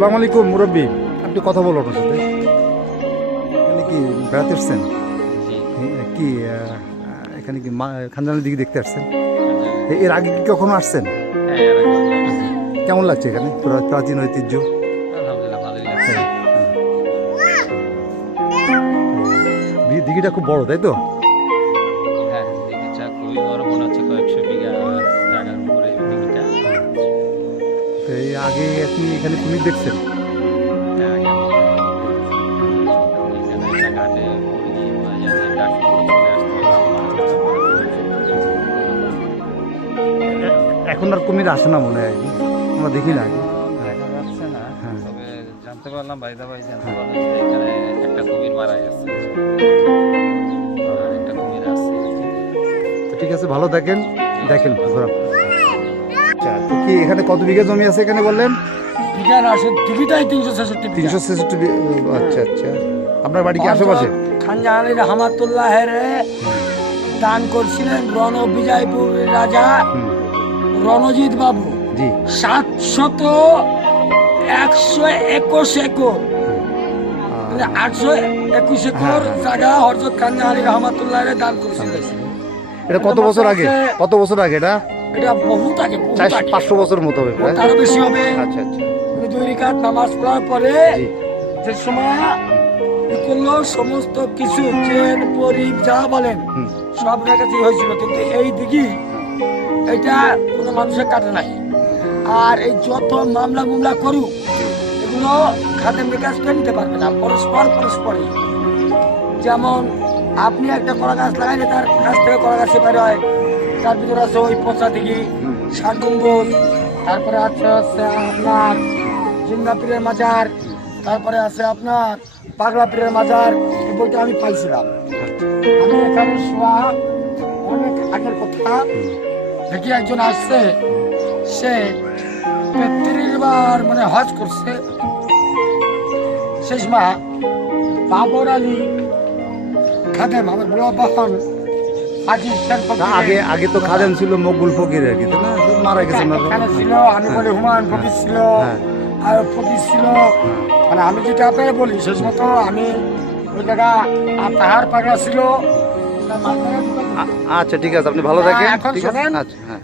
আসসালামু আলাইকুম মুরব্বী, আপনি কথা বলো ওনার সাথে। এখানে কি বেড়াতে এসছেন? কি এখানে কি খানজানের দিকে দেখতে আসছেন? এর আগে কি কখনো আসছেন? কেমন লাগছে এখানে প্রাচীন ঐতিহ্য? দিঘিটা খুব বড়, তাই তো? এই আগে আপনি এখানে কুমির দেখছেন? এখন আর কুমির আসে না মনে হয়, আমরা দেখি না। জানতে পারলাম এখানে একটা কুমির মারা গেছে, একটা কুমির আছে। ঠিক আছে, ভালো থাকেন, দেখেন ঘোরা। আচ্ছা, তো কি এখানে কত বিঘা জমি আছে এখানে বললেন? 366। আচ্ছা আচ্ছা, আপনার বাড়ি কি আশেপাশে? খানজাহান রহমাতুল্লাহের দান করছিলেন রণ বিজয়পুর রাজা রণজিৎ বাবু। জি। 121 একর, 821 একর জায়গা হযরত খানজাহান রহমাতুল্লাহের দান করছিলেন। এটা কত বছর আগে? কত বছর আগে এটা? এটা বহুত আগে, 500 বছর মতো হবে প্রায়। তারও বেশি হবে। আচ্ছা আচ্ছা। 2 রাকাত নামাজ পড়ার পরে যে সময় করলো সমস্ত কিছু চেন পরিব যা বলেন সব কাছে হয়েছিল, কিন্তু এই দিঘি এটা কোনো মানুষের কাটে নাই। আর এই যত মামলা করুক এগুলো খাদের বিকাশ করে নিতে পারবে না, পরস্পরই। যেমন আপনি একটা কলা গাছ লাগাইলে তার কাছ থেকে কলা গাছে বের হয়, তার ভিতরে আছে ওই পচা দিঘি, 7 গম্বুজ, তারপরে আছে আপনার জিন্দা পীরের মাজার, তারপরে আছে আপনার পাগলা পীরের মাজার। এই বইটা আমি পাইছিলাম। আমি এখানে শোয়া অনেক আগের কথা দেখি, একজন আসছে, সে 33 বার মানে হজ করছে। শেষ মা বাবর আলী খাদেম, আমার বড় বাহন আগে তো খাদেম ছিল মকবুল ফকির আর কি, তো না মারা গেছে না? এখানে ছিল, আমি বলি হুমায়ুন ফকির ছিল, আর ফকির ছিল। মানে আমি যেটা আপনাকে বলি শেষ মতো, আমি ওই জায়গা পাহাড় পাগড়া ছিল। আচ্ছা ঠিক আছে, আপনি ভালো থাকেন। এখন ঠিক আছে, শোনেন। আচ্ছা হ্যাঁ।